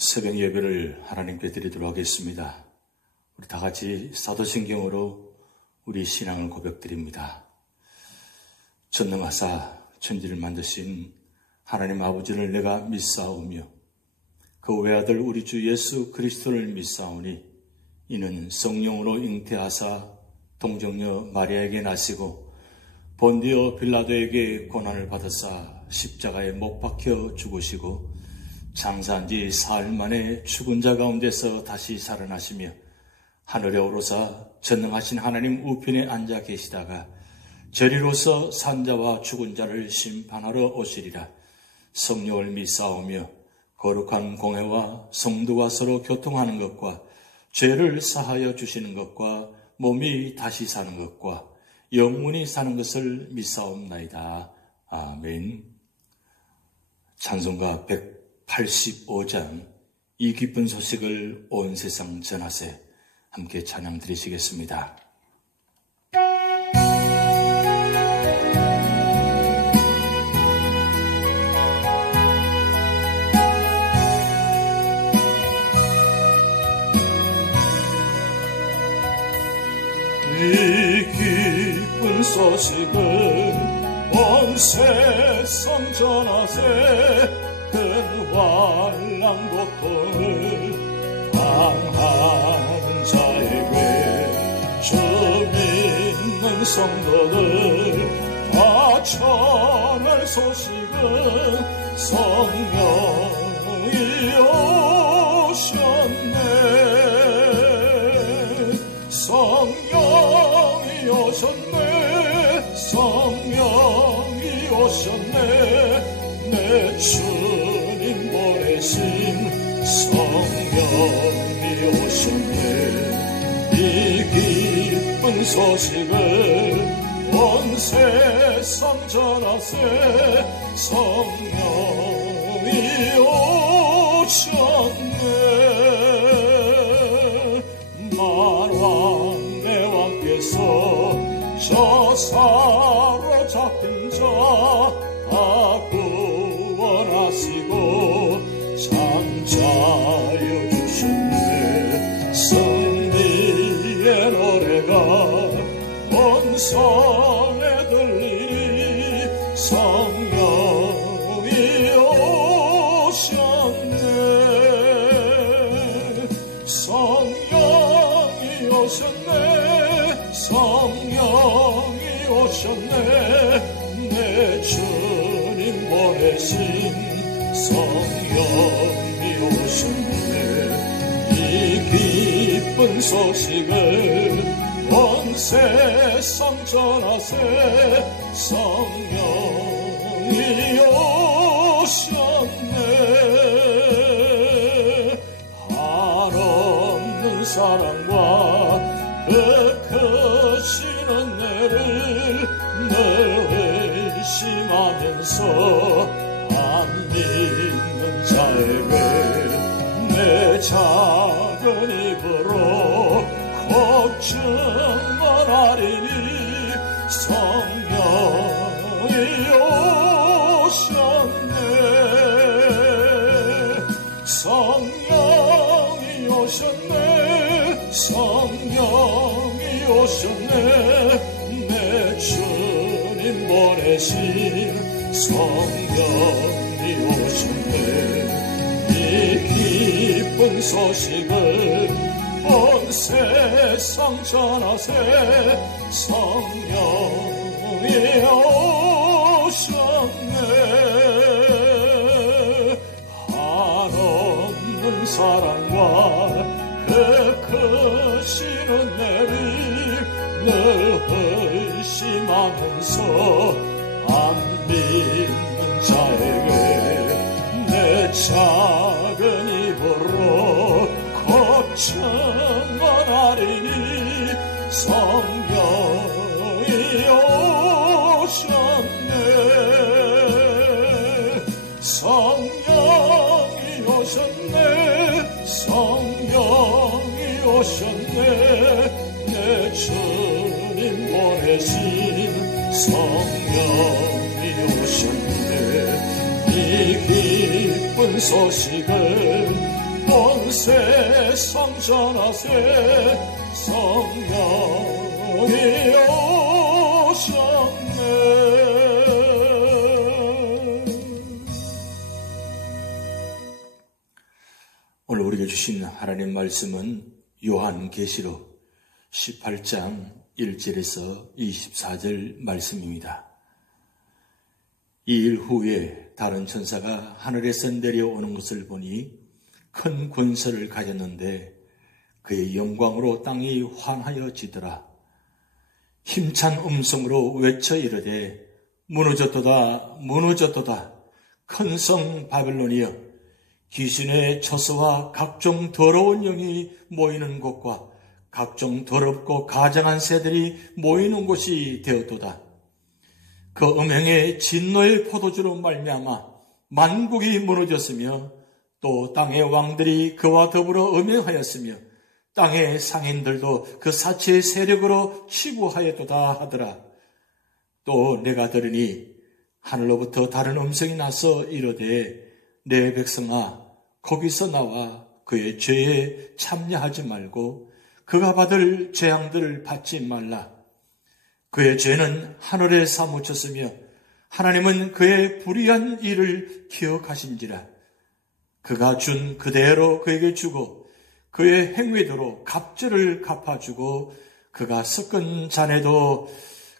새벽 예배를 하나님께 드리도록 하겠습니다. 우리 다 같이 사도신경으로 우리 신앙을 고백드립니다. 전능하사 천지를 만드신 하나님 아버지를 내가 믿사오며 그 외아들 우리 주 예수 그리스도를 믿사오니 이는 성령으로 잉태하사 동정녀 마리아에게 나시고 본디오 빌라도에게 고난을 받으사 십자가에 못 박혀 죽으시고 장사한 지 사흘 만에 죽은 자 가운데서 다시 살아나시며 하늘에 오르사 전능하신 하나님 우편에 앉아 계시다가 저리로서 산자와 죽은 자를 심판하러 오시리라. 성령을 믿사오며 거룩한 공회와 성도가 서로 교통하는 것과 죄를 사하여 주시는 것과 몸이 다시 사는 것과 영원히 사는 것을 믿사옵나이다. 아멘. 찬송가 185장 이 기쁜 소식을 온 세상 전하세. 함께 찬양 드리시겠습니다. 이 기쁜 소식을 온 세상 전하세. 큰 환난 고통을 당하는 자에게 주 믿는 성도들 다 전할 소식은 성령이 오셨네. 성령이 오셨네. 성령이 오셨네. 내 주님 보내신 성령이 오셨네. 이 기쁜 소식을 온 세상 전하세. 성령이 오셨네. 만왕의 왕께서 저 사로잡힌 자 구원하시고 잠자여 주셨네. 승리의 노래가 온 성에 들리니 성령이 오셨네. 성령이 오셨네. 성령이 오셨네. 내 주님 보내신 성령이 오셨네. 이 기쁜 소식을 온 세상 전하세. 성령이 오셨네. 한없는 사랑과 그 크신 은혜를 늘 의심하면서 안 믿는 자에게 내 작은 입으로 걱정을 하리니 성령이 오셨네. 성령이 오셨네. 성령이 오셨네. 내 주님 보내신 성령이 오셨네. 이 기쁜 소식을 온 세상 전하세. 성령이 오셨네. 한없는 사랑과 그 크신 은혜를 늘 의심하면서 안 믿는 자에게 내 작은 입으로 걱정을 하리니 성령이 오셨네. 성령이 오셨네. 성령이 오셨네. 내 주님 보내신 성령이 오셨네. 이 기쁜 소식을 온 세상 전하세 성령이 오셨네. 오늘 우리에게 주신 하나님 말씀은 요한계시록 18장 1절에서 24절 말씀입니다. 이 일 후에 다른 천사가 하늘에서 내려오는 것을 보니 큰 권세를 가졌는데 그의 영광으로 땅이 환하여지더라. 힘찬 음성으로 외쳐 이르되 무너졌도다 무너졌도다 큰 성 바벨론이여 귀신의 처소와 각종 더러운 영이 모이는 곳과 각종 더럽고 가증한 새들이 모이는 곳이 되었도다. 그 음행의 진노의 포도주로 말미암아 만국이 무너졌으며 또 땅의 왕들이 그와 더불어 음행하였으며 땅의 상인들도 그 사치의 세력으로 치부하였도다 하더라. 또 내가 들으니 하늘로부터 다른 음성이 나서 이르되 내 백성아 거기서 나와 그의 죄에 참여하지 말고 그가 받을 재앙들을 받지 말라. 그의 죄는 하늘에 사무쳤으며 하나님은 그의 불의한 일을 기억하신지라. 그가 준 그대로 그에게 주고 그의 행위대로 갑절을 갚아주고 그가 섞은 잔에도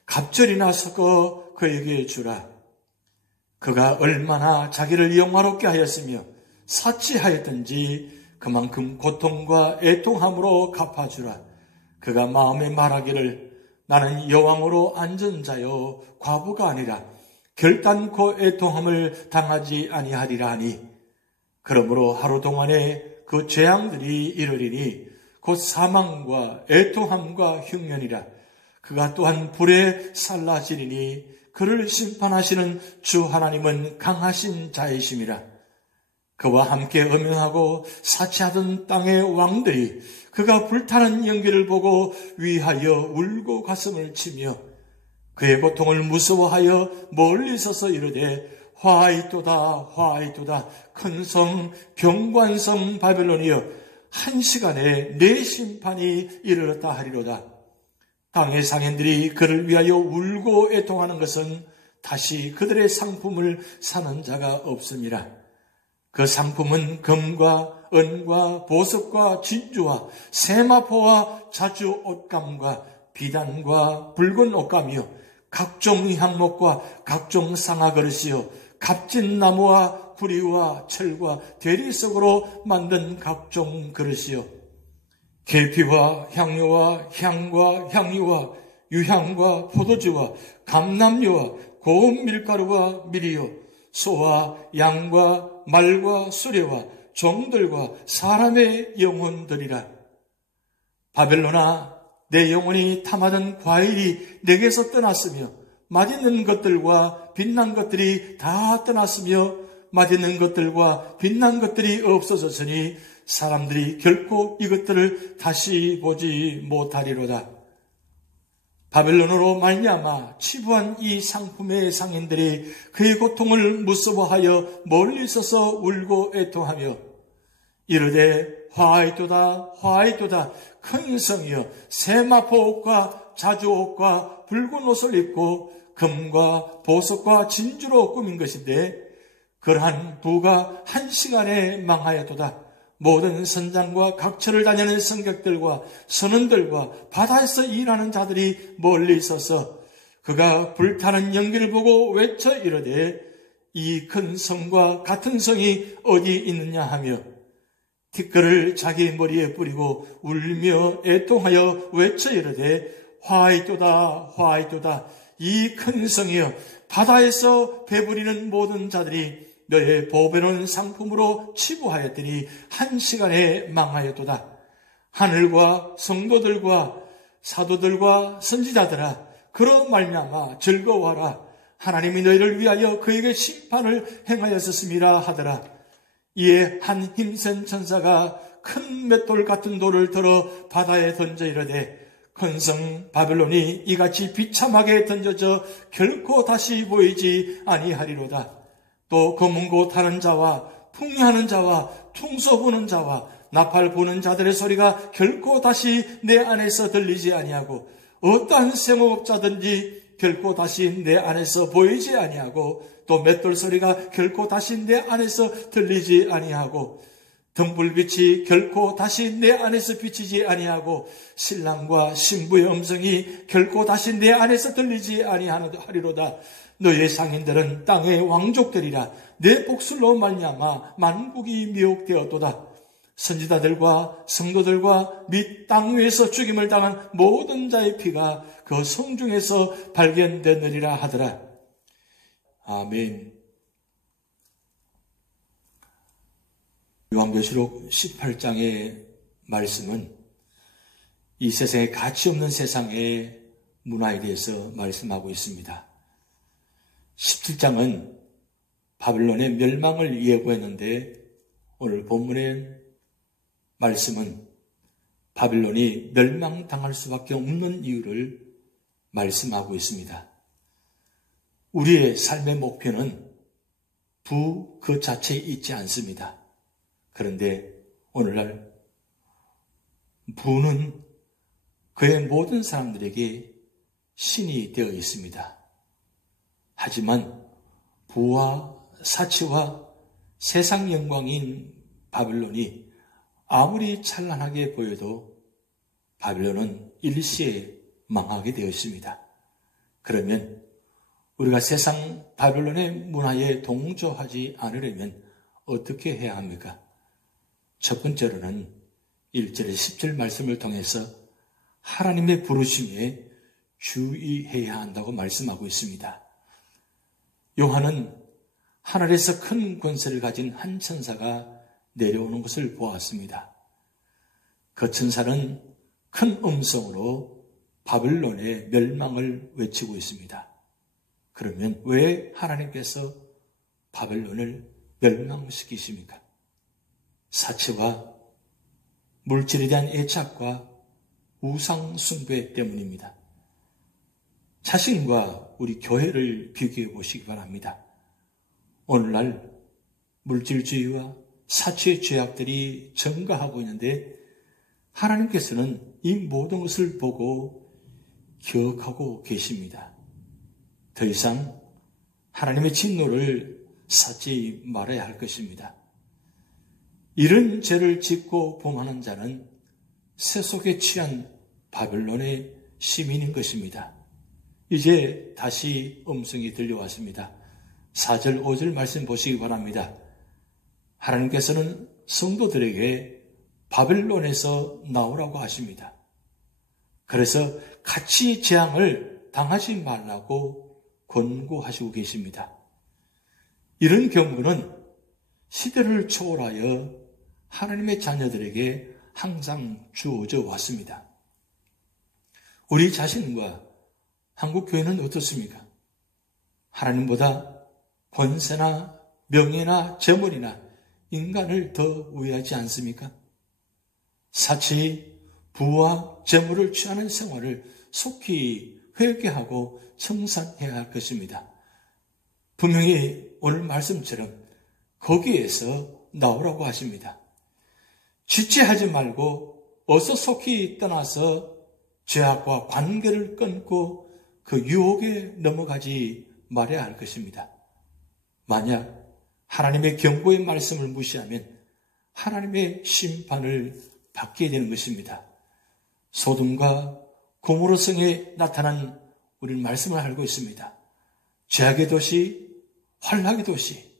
갑절이나 섞어 그에게 주라. 그가 얼마나 자기를 영화롭게 하였으며 사치하였든지 그만큼 고통과 애통함으로 갚아주라. 그가 마음에 말하기를 나는 여왕으로 앉은 자요 과부가 아니라 결단코 애통함을 당하지 아니하리라 하니 그러므로 하루 동안에 그 재앙들이 이르리니 곧 사망과 애통함과 흉년이라. 그가 또한 불에 살라지리니 그를 심판하시는 주 하나님은 강하신 자이심이라. 그와 함께 음행하고 사치하던 땅의 왕들이 그가 불타는 연기를 보고 위하여 울고 가슴을 치며 그의 고통을 무서워하여 멀리 서서 이르되 화이도다 화이도다 큰 성 경관성 바벨론이여 한 시간에 내 심판이 이르렀다 하리로다. 땅의 상인들이 그를 위하여 울고 애통하는 것은 다시 그들의 상품을 사는 자가 없음이라. 그 상품은 금과 은과 보석과 진주와 세마포와 자주 옷감과 비단과 붉은 옷감이요 각종 향목과 각종 상아그릇이요 값진 나무와 구리와 철과 대리석으로 만든 각종 그릇이요 계피와 향료와 향과 향유와 유향과 포도주와 감람유와 고운 밀가루와 밀이요 소와 양과 말과 수레와 종들과 사람의 영혼들이라. 바벨론아 내 영혼이 탐하던 과일이 내게서 떠났으며 맛있는 것들과 빛난 것들이 다 떠났으며 맛있는 것들과 빛난 것들이 없어졌으니 사람들이 결코 이것들을 다시 보지 못하리로다. 바벨론으로 말미암아 치부한 이 상품의 상인들이 그의 고통을 무서워하여 멀리 서서 울고 애통하며 이르되 화이도다 화이도다 큰 성이여 세마포옷과 자주옷과 붉은 옷을 입고 금과 보석과 진주로 꾸민 것인데 그러한 부가 한 시간에 망하였도다. 모든 선장과 각처를 다니는 성객들과 선원들과 바다에서 일하는 자들이 멀리 있어서 그가 불타는 연기를 보고 외쳐 이르되 이 큰 성과 같은 성이 어디 있느냐 하며 티끌을 자기 머리에 뿌리고 울며 애통하여 외쳐 이르되 화이도다 화이도다 이 큰 성이여 바다에서 배부리는 모든 자들이 너의 보배로운 상품으로 치부하였더니 한 시간에 망하였도다. 하늘과 성도들과 사도들과 선지자들아 그로 말미암아 즐거워하라. 하나님이 너희를 위하여 그에게 심판을 행하였었음이라 하더라. 이에 한 힘센 천사가 큰 맷돌 같은 돌을 들어 바다에 던져 이르되 큰 성 바벨론이 이같이 비참하게 던져져 결코 다시 보이지 아니하리로다. 또 검은 고 타는 자와 풍리하는 자와 퉁소 부는 자와 나팔 부는 자들의 소리가 결코 다시 내 안에서 들리지 아니하고 어떠한 생업자든지 결코 다시 내 안에서 보이지 아니하고 또 맷돌 소리가 결코 다시 내 안에서 들리지 아니하고 등불빛이 결코 다시 내 안에서 비치지 아니하고 신랑과 신부의 음성이 결코 다시 내 안에서 들리지 아니하리로다. 너의 상인들은 땅의 왕족들이라. 내 복술로 말미암아 만국이 미혹되었도다. 선지자들과 성도들과 및 땅 위에서 죽임을 당한 모든 자의 피가 그 성중에서 발견되느리라 하더라. 아멘. 요한계시록 18장의 말씀은 이 세상에 가치 없는 세상의 문화에 대해서 말씀하고 있습니다. 17장은 바빌론의 멸망을 예고했는데 오늘 본문의 말씀은 바빌론이 멸망당할 수밖에 없는 이유를 말씀하고 있습니다. 우리의 삶의 목표는 부 그 자체에 있지 않습니다. 그런데 오늘날 부는 그의 모든 사람들에게 신이 되어 있습니다. 하지만 부와 사치와 세상 영광인 바빌론이 아무리 찬란하게 보여도 바빌론은 일시에 망하게 되어 있습니다. 그러면 우리가 세상 바빌론의 문화에 동조하지 않으려면 어떻게 해야 합니까? 첫 번째로는 1절에 10절 말씀을 통해서 하나님의 부르심에 주의해야 한다고 말씀하고 있습니다. 요한은 하늘에서 큰 권세를 가진 한 천사가 내려오는 것을 보았습니다. 그 천사는 큰 음성으로 바빌론의 멸망을 외치고 있습니다. 그러면 왜 하나님께서 바빌론을 멸망시키십니까? 사치와 물질에 대한 애착과 우상 숭배 때문입니다. 자신과 우리 교회를 비교해 보시기 바랍니다. 오늘날 물질주의와 사치의 죄악들이 증가하고 있는데 하나님께서는 이 모든 것을 보고 기억하고 계십니다. 더 이상 하나님의 진노를 쌓지 말아야 할 것입니다. 이런 죄를 짓고 범하는 자는 세속에 취한 바빌론의 시민인 것입니다. 이제 다시 음성이 들려왔습니다. 4절, 5절 말씀 보시기 바랍니다. 하나님께서는 성도들에게 바빌론에서 나오라고 하십니다. 그래서 같이 재앙을 당하지 말라고 권고하시고 계십니다. 이런 경고는 시대를 초월하여 하나님의 자녀들에게 항상 주어져 왔습니다. 우리 자신과 한국교회는 어떻습니까? 하나님보다 권세나 명예나 재물이나 인간을 더 우애하지 않습니까? 사치, 부와 재물을 취하는 생활을 속히 회개하고 청산해야 할 것입니다. 분명히 오늘 말씀처럼 거기에서 나오라고 하십니다. 지체하지 말고 어서 속히 떠나서 죄악과 관계를 끊고 그 유혹에 넘어가지 말아야 할 것입니다. 만약 하나님의 경고의 말씀을 무시하면 하나님의 심판을 받게 되는 것입니다. 소돔과 고모라 성에 나타난 우리는 말씀을 알고 있습니다. 죄악의 도시, 환락의 도시,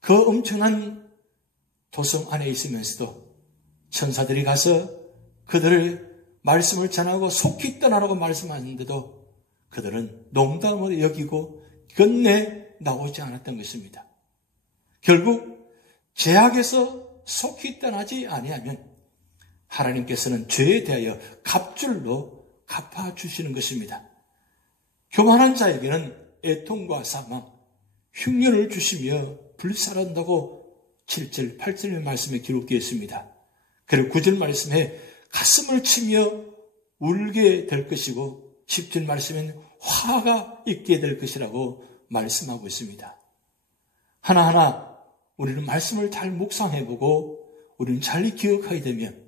그 엄청난 도성 안에 있으면서도 천사들이 가서 그들을 말씀을 전하고 속히 떠나라고 말씀하는데도 그들은 농담으로 여기고 끝내 나오지 않았던 것입니다. 결국 죄악에서 속히 떠나지 아니하면 하나님께서는 죄에 대하여 갑줄로 갚아주시는 것입니다. 교만한 자에게는 애통과 사망, 흉년을 주시며 불살한다고 7절, 8절의 말씀에 기록되어 있습니다. 그리고 9절 말씀에 가슴을 치며 울게 될 것이고 10절 말씀에는 화가 있게 될 것이라고 말씀하고 있습니다. 하나하나 우리는 말씀을 잘 묵상해보고 우리는 잘 기억하게 되면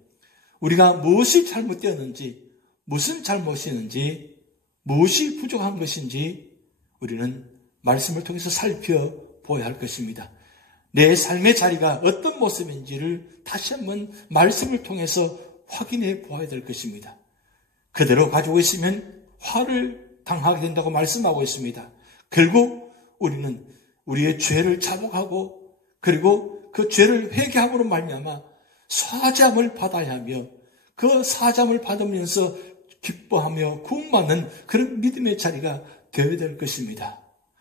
우리가 무엇이 잘못되었는지, 무슨 잘못이었는지, 무엇이 부족한 것인지 우리는 말씀을 통해서 살펴보아야 할 것입니다. 내 삶의 자리가 어떤 모습인지를 다시 한번 말씀을 통해서 확인해 보아야 될 것입니다. 그대로 가지고 있으면 화를 당하게 된다고 말씀하고 있습니다. 결국 우리는 우리의 죄를 자복하고 그리고 그 죄를 회개함으로 말미암아 사함을 받아야 하며 그 사함을 받으면서 기뻐하며 구원받는 그런 믿음의 자리가 되어야 될 것입니다.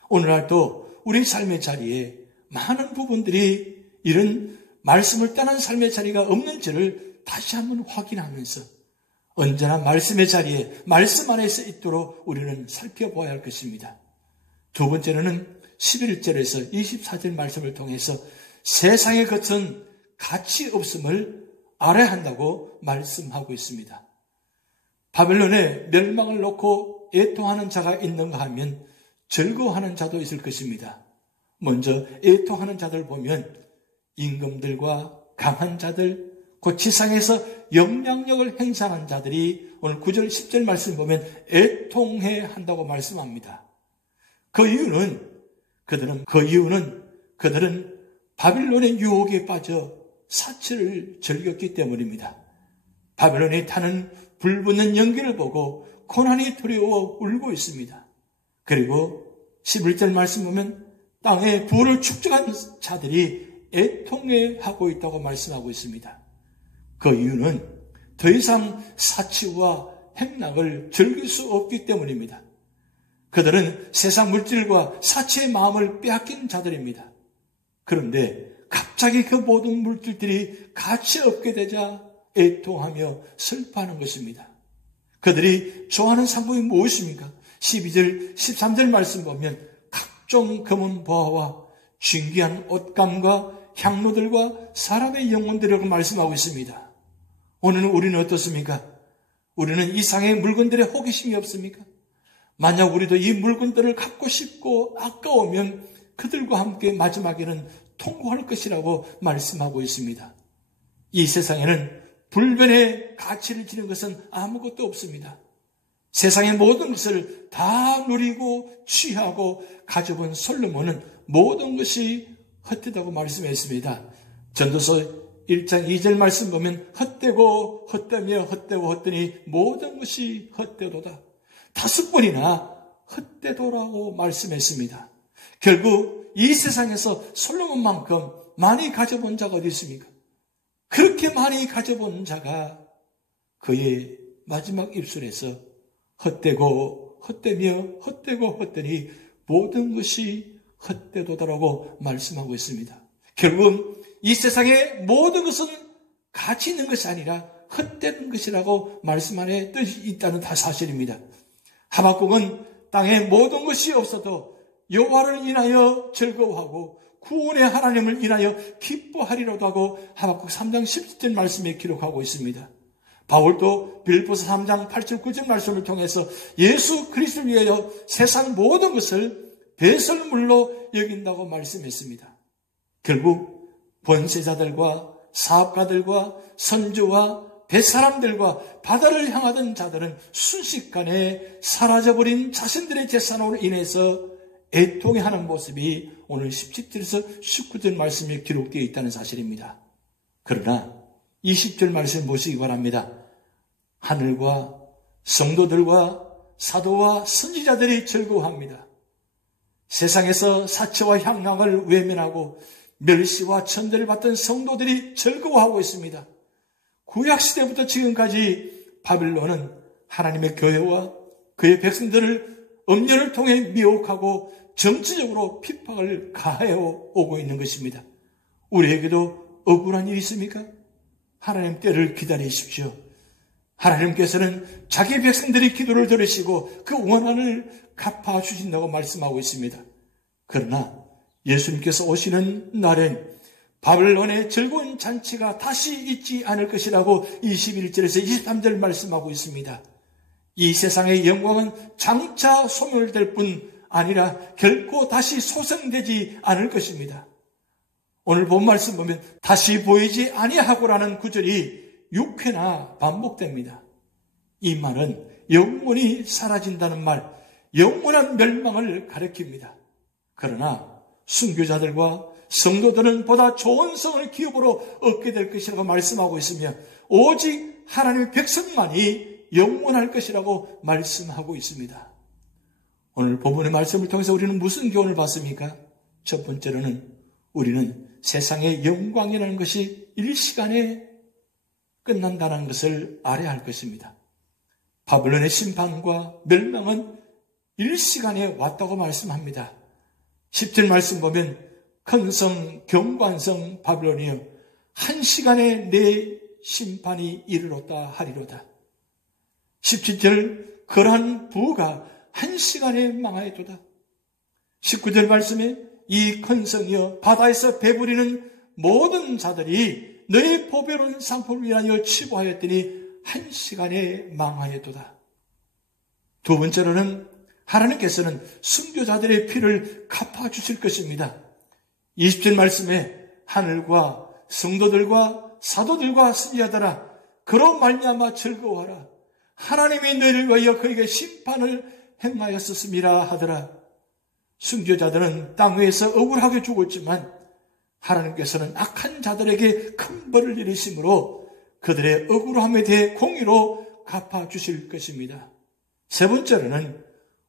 오늘날도 우리 삶의 자리에 많은 부분들이 이런 말씀을 떠난 삶의 자리가 없는지를 다시 한번 확인하면서 언제나 말씀의 자리에 말씀 안에서 있도록 우리는 살펴보아야 할 것입니다. 두 번째로는 11절에서 24절 말씀을 통해서 세상의 것은 가치 없음을 알아야 한다고 말씀하고 있습니다. 바벨론에 멸망을 놓고 애통하는 자가 있는가 하면 즐거워하는 자도 있을 것입니다. 먼저 애통하는 자들 보면 임금들과 강한 자들, 그 지상에서 영향력을 행사하는 자들이 오늘 9절 10절 말씀 보면 애통해 한다고 말씀합니다. 그 이유는 그들은 바빌론의 유혹에 빠져 사치를 즐겼기 때문입니다. 바빌론이 타는 불붙는 연기를 보고 고난이 두려워 울고 있습니다. 그리고 11절 말씀 보면 땅에 부를 축적한 자들이 애통해하고 있다고 말씀하고 있습니다. 그 이유는 더 이상 사치와 행락을 즐길 수 없기 때문입니다. 그들은 세상 물질과 사치의 마음을 빼앗긴 자들입니다. 그런데 갑자기 그 모든 물질들이 가치 없게 되자 애통하며 슬퍼하는 것입니다. 그들이 좋아하는 상품이 무엇입니까? 12절, 13절 말씀 보면 각종 검은 보화와 진귀한 옷감과 향로들과 사람의 영혼들이라고 말씀하고 있습니다. 오늘 우리는 어떻습니까? 우리는 이상의 물건들에 호기심이 없습니까? 만약 우리도 이 물건들을 갖고 싶고 아까우면 그들과 함께 마지막에는 통고할 것이라고 말씀하고 있습니다. 이 세상에는 불변의 가치를 지닌 것은 아무것도 없습니다. 세상의 모든 것을 다 누리고 취하고 가져본 솔로몬은 모든 것이 헛되다고 말씀했습니다. 전도서 1장 2절 말씀 보면 헛되고 헛되며 헛되고 헛되니 모든 것이 헛되도다. 5번이나 헛되도라고 말씀했습니다. 결국 이 세상에서 솔로몬만큼 많이 가져본 자가 어디 있습니까? 그렇게 많이 가져본 자가 그의 마지막 입술에서 헛되고 헛되며 헛되고 헛되니 모든 것이 헛되도다라고 말씀하고 있습니다. 결국은 이 세상의 모든 것은 가치 있는 것이 아니라 헛되는 것이라고 말씀 안에 뜻이 있다는 다 사실입니다. 하박국은 땅에 모든 것이 없어도 여호와를 인하여 즐거워하고 구원의 하나님을 인하여 기뻐하리로도 하고 하박국 3장 17절 말씀에 기록하고 있습니다. 바울도 빌립보서 3장 8절 9절 말씀을 통해서 예수 그리스도를 위하여 세상 모든 것을 배설물로 여긴다고 말씀했습니다. 결국 권세자들과 사업가들과 선조와 뱃사람들과 바다를 향하던 자들은 순식간에 사라져버린 자신들의 재산으로 인해서 애통해하는 모습이 오늘 17절에서 19절 말씀에 기록되어 있다는 사실입니다. 그러나 20절 말씀 보시기 바랍니다. 하늘과 성도들과 사도와 선지자들이 즐거워합니다. 세상에서 사치와 향락을 외면하고 멸시와 천대를 받던 성도들이 즐거워하고 있습니다. 구약시대부터 지금까지 바빌론은 하나님의 교회와 그의 백성들을 음녀를 통해 미혹하고 정치적으로 핍박을 가해오 오고 있는 것입니다. 우리에게도 억울한 일이 있습니까? 하나님 때를 기다리십시오. 하나님께서는 자기 백성들이 기도를 들으시고 그 원한을 갚아주신다고 말씀하고 있습니다. 그러나 예수님께서 오시는 날엔 바벨론의 즐거운 잔치가 다시 있지 않을 것이라고 21절에서 23절 말씀하고 있습니다. 이 세상의 영광은 장차 소멸될 뿐 아니라 결코 다시 소생되지 않을 것입니다. 오늘 본 말씀 보면 다시 보이지 아니하고라는 구절이 6회나 반복됩니다. 이 말은 영원히 사라진다는 말, 영원한 멸망을 가리킵니다. 그러나 순교자들과 성도들은 보다 좋은 성을 기업으로 얻게 될 것이라고 말씀하고 있으며 오직 하나님의 백성만이 영원할 것이라고 말씀하고 있습니다. 오늘 본문의 말씀을 통해서 우리는 무슨 교훈을 받습니까? 첫 번째로는 우리는 세상의 영광이라는 것이 일시간에 끝난다는 것을 알아야 할 것입니다. 바벨론의 심판과 멸망은 일시간에 왔다고 말씀합니다. 10절 말씀 보면 큰 성 경관성 바벨론이여 한 시간에 내 심판이 이르렀다 하리로다. 17절 그러한 부가 한 시간에 망하였도다. 19절 말씀에 이 큰 성이여 바다에서 배부리는 모든 자들이 너의 보배로운 상품을 위하여 치부하였더니 한 시간에 망하였도다. 두 번째로는 하나님께서는 순교자들의 피를 갚아주실 것입니다. 20절 말씀에 하늘과 성도들과 사도들과 선지자들아 그로 말미암아 즐거워하라. 하나님이 너희를 위하여 그에게 심판을 행하였었음이라 하더라. 순교자들은 땅 위에서 억울하게 죽었지만 하나님께서는 악한 자들에게 큰 벌을 내리심으로 그들의 억울함에 대해 공의로 갚아주실 것입니다. 세 번째로는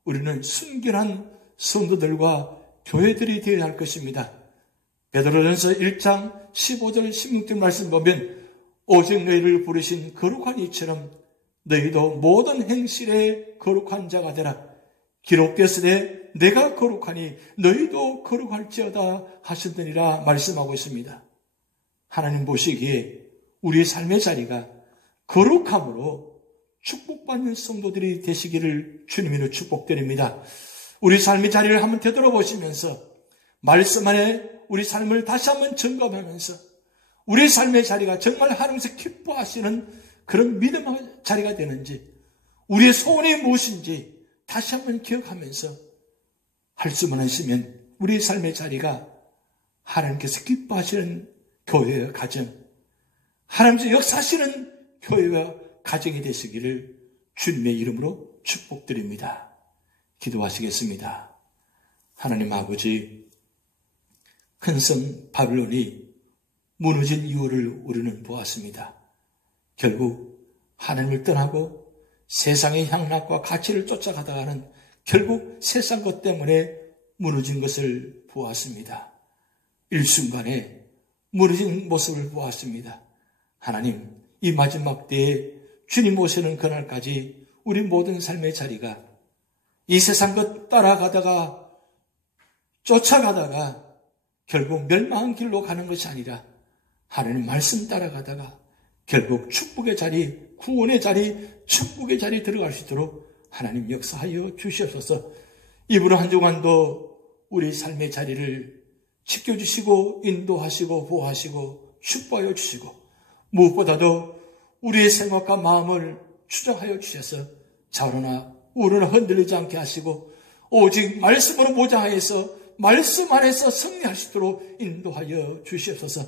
우리는 순결한 성도들과 교회들이 되어야 할 것입니다. 베드로전서 1장 15절 16절 말씀 보면 오직 너희를 부르신 거룩한 이처럼 너희도 모든 행실에 거룩한 자가 되라. 기록되었으되 내가 거룩하니 너희도 거룩할지어다 하셨느니라 말씀하고 있습니다. 하나님 보시기에 우리의 삶의 자리가 거룩함으로 축복받는 성도들이 되시기를 주님으로 축복드립니다. 우리 삶의 자리를 한번 되돌아보시면서 말씀 안에 우리 삶을 다시 한번 점검하면서 우리 삶의 자리가 정말 하나님께서 기뻐하시는 그런 믿음의 자리가 되는지 우리의 소원이 무엇인지 다시 한번 기억하면서 할 수만 있으면 우리의 삶의 자리가 하나님께서 기뻐하시는 교회와 가정, 하나님께서 역사하시는 교회와 가정이 되시기를 주님의 이름으로 축복드립니다. 기도하시겠습니다. 하나님 아버지, 큰 성 바벨론이 무너진 이유를 우리는 보았습니다. 결국 하나님을 떠나고 세상의 향락과 가치를 쫓아가다가는 결국 세상 것 때문에 무너진 것을 보았습니다. 일순간에 무너진 모습을 보았습니다. 하나님, 이 마지막 때에 주님 오시는 그날까지 우리 모든 삶의 자리가 이 세상 것 따라가다가 쫓아가다가 결국 멸망한 길로 가는 것이 아니라 하나님 말씀 따라가다가 결국 축복의 자리, 구원의 자리, 천국의 자리에 들어갈 수 있도록 하나님 역사하여 주시옵소서. 이번 한 주간도 우리 삶의 자리를 지켜주시고 인도하시고 보호하시고 축복하여 주시고 무엇보다도 우리의 생각과 마음을 추정하여 주셔서 좌우나 우르나 흔들리지 않게 하시고 오직 말씀으로 보장하여서 말씀 안에서 승리하시도록 인도하여 주시옵소서.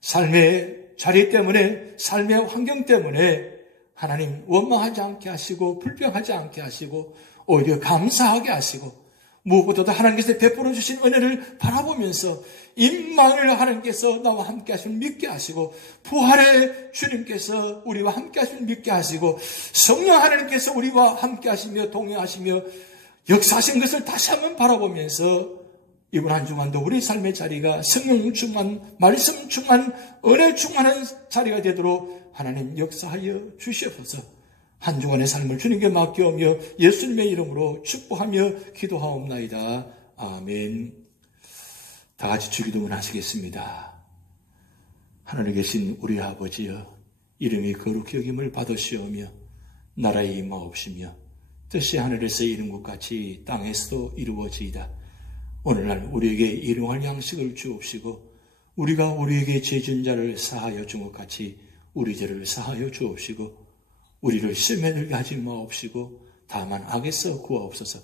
삶의 자리 때문에 삶의 환경 때문에 하나님 원망하지 않게 하시고 불평하지 않게 하시고 오히려 감사하게 하시고 무엇보다도 하나님께서 베풀어 주신 은혜를 바라보면서 임망을 하나님께서 나와 함께 하시면 믿게 하시고 부활의 주님께서 우리와 함께 하시면 믿게 하시고 성령 하나님께서 우리와 함께 하시며 동행하시며 역사하신 것을 다시 한번 바라보면서 이번 한 주간도 우리 삶의 자리가 성령 충만, 말씀 충만, 은혜 충만한 자리가 되도록 하나님 역사하여 주시옵소서. 한 주간의 삶을 주님께 맡겨오며 예수님의 이름으로 축복하며 기도하옵나이다. 아멘. 다 같이 주기도문 하시겠습니다. 하늘에 계신 우리 아버지여, 이름이 거룩히 여김을 받으시오며 나라에 임하옵시며 뜻이 하늘에서 이룬 것 같이 땅에서도 이루어지이다. 오늘날 우리에게 일용할 양식을 주옵시고 우리가 우리에게 죄진 자를 사하여 준 것 같이 우리 죄를 사하여 주옵시고 우리를 시험에 들게 하지 마옵시고 다만 악에서 구하옵소서.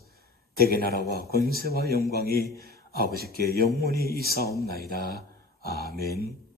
대개 나라와 권세와 영광이 아버지께 영원히 있사옵나이다. 아멘.